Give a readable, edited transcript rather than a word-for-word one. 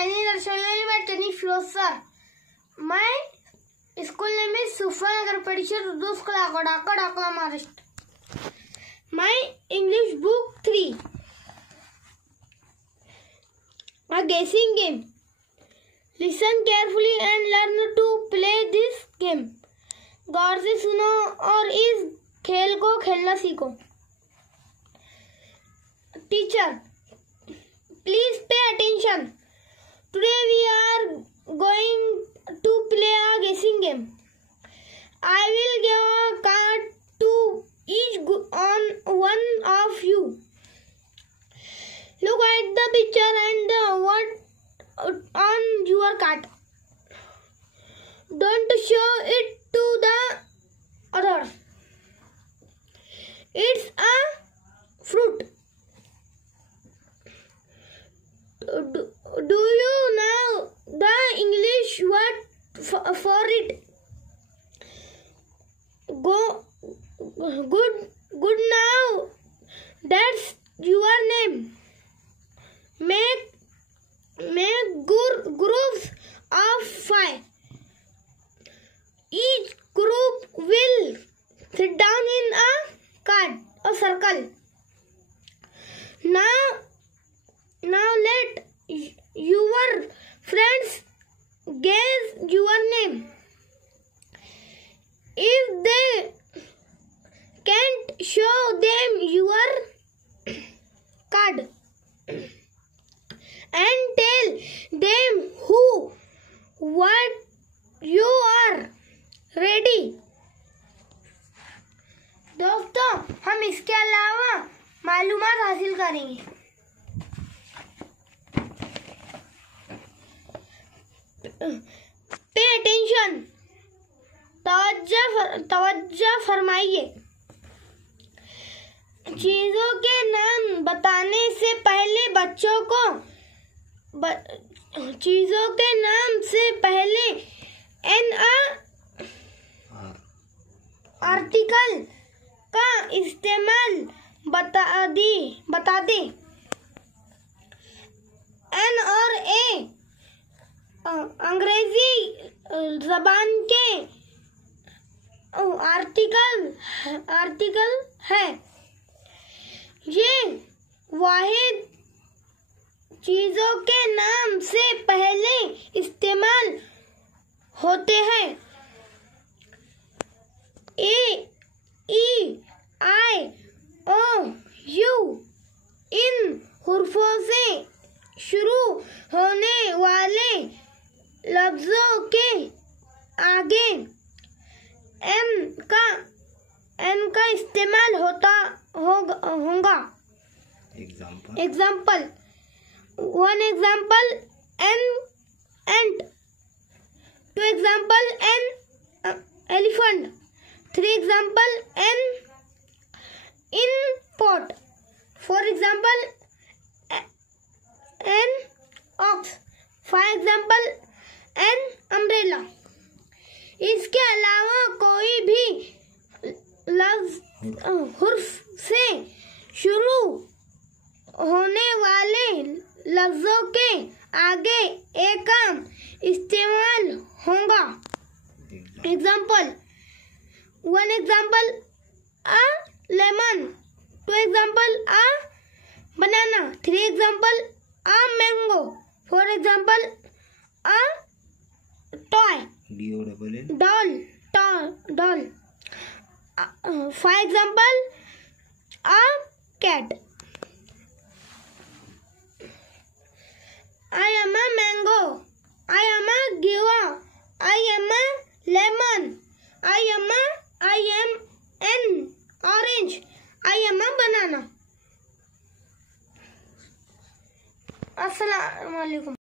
my name is Arshana by Tani Firoz. My school name is Sufanagar Parishad Urdu School, Akoda, Maharashtra. My English book 3. A guessing game. Listen carefully and learn to play this game. गौर से सुनो और इस खेल को खेलना सीखो. Teacher, please pay attention. Today we are going to play a guessing game. I will give a card to each on one of you. Look at the picture and what on your card. Don't show it to the others. It's a fruit. Do you know the English word for it? Good now. That's your name. Make groups of 5. Each group will sit down in a circle. Now let your friends guess your name. If they can't show them your card and tell them what you are. Ready. दोस्तों, हम इसके अलावा मालूमात हासिल करेंगे. Pay attention. तवज्जो फरमाइए. चीजों के नाम बताने से पहले बच्चों को चीजों के नाम से पहले आर्टिकल का इस्तेमाल बता दे. एन और ए अंग्रेजी जबान के आर्टिकल है. ये वाहिद चीजों के नाम से पहले इस्तेमाल होते हैं. ए, ई, आई, ओ, यू इन हुर्फों से शुरू होने वाले लफ्जों के आगे एन का इस्तेमाल होगा. Example. 1 example ant. 2 example elephant. 3 example in pot. 4 example an ox. 5 example an umbrella. इसके अलावा कोई भी लफ्ज हुर्फ से शुरू होने वाले लफ्जों के आगे एक काम इस्तेमाल होगा. Example. 1 example a lemon. 2 example a banana. 3 example a mango. 4 example a toy. Doll. 5 example a cat. I am a mango. I am a guava. I am a lemon. I am an orange. I am a banana. Assalamu alaikum.